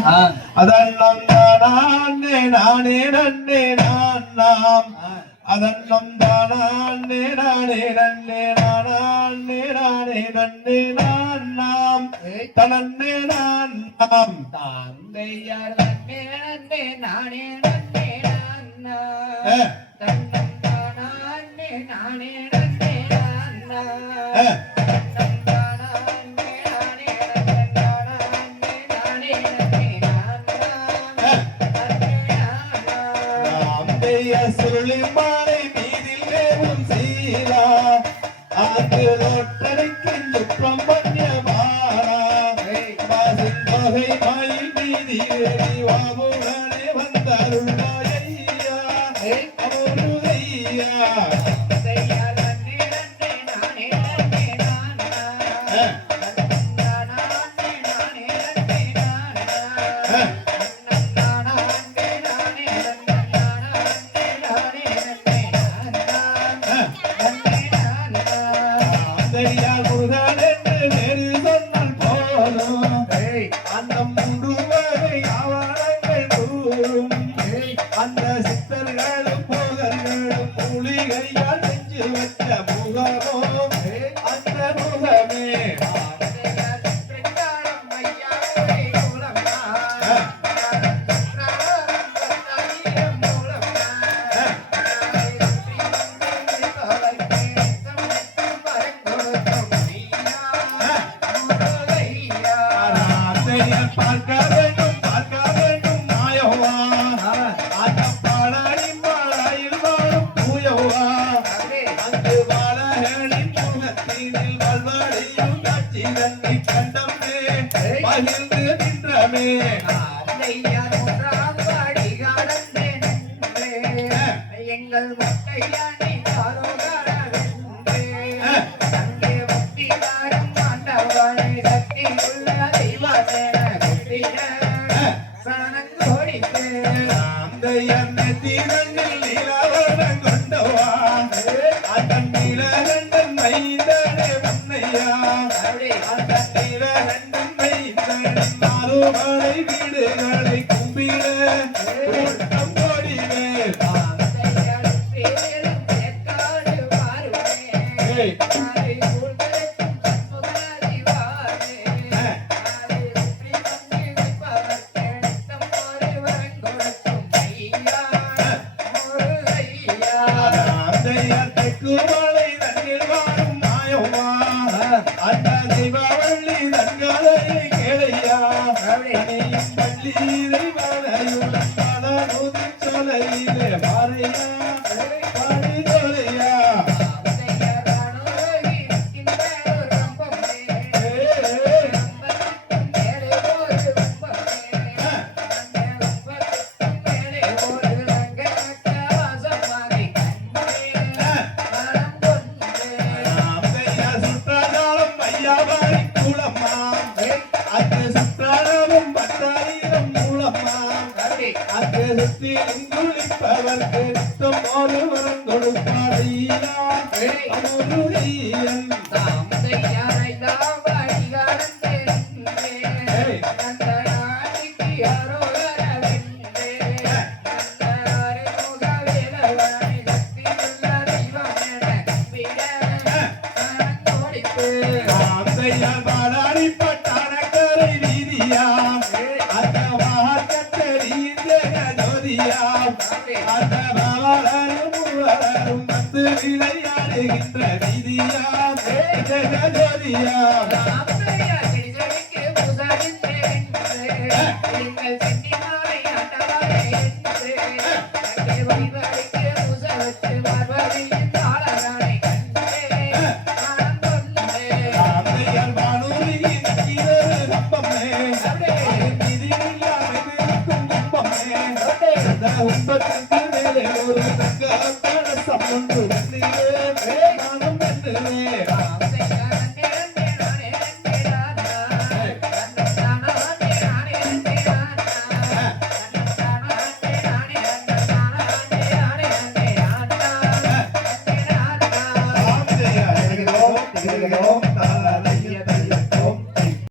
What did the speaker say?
அதன்னம் தானே நானே நன்னே நாம் அதன்னம் தானே நானே நன்னே நன்னே நாம் தனன்னே நாம் தந்தையார் நன்னே நன்னே நானே நன்னே தன்னம் தானே நானே நன்னே சுருளிமாலை மீதில் வேவும் சீலா அங்கு லோட்டரைக்கும் சுற்றம் பஞ்சமானா வாசின் தொகை மாயில் மீதி வாபுடனே வந்தருள்ளாயா அவருதையா அந்த சித்தர்களும் போகர்களும் மூலிகையால் செஞ்சு வச்ச முகமும் அந்த முகமே பார்க்க வேண்டும் மாயவா அந்த பாடாடி பாடாயில் வாழும் பூயவா அங்கு வாழகளின் முகத்தினில் வாழ்வாடியும் காட்சி தன்னை கண்டமே மகிழ்ந்து நின்றமே எங்கள் முட்டையானை வீடுகளை கும்பிட கூட்டம் ஓடிவே தெக்குமலை தன்னில் வாழும் மாயவா அந்த தெய்வவள்ளி தன்காலையை கேளையா பள்ளி தெய்வாலையுடன் பலமுதி சொலையிலே மாறையா பாடி தோலையா குளிப்பவர்க்கு நித்தம் ஒரு வரம் கொடுப்பாரையா அமுருதையன் பாடாடிப்பட்டான கரை வீதியா அந்த அந்த பாவலரும் மூவரும் வந்து விளையாடுகின்ற வீதியா ஜெகஜோதியா உம்பத்திற்கு மேலே ஒரு தங்க சம்பந்தம்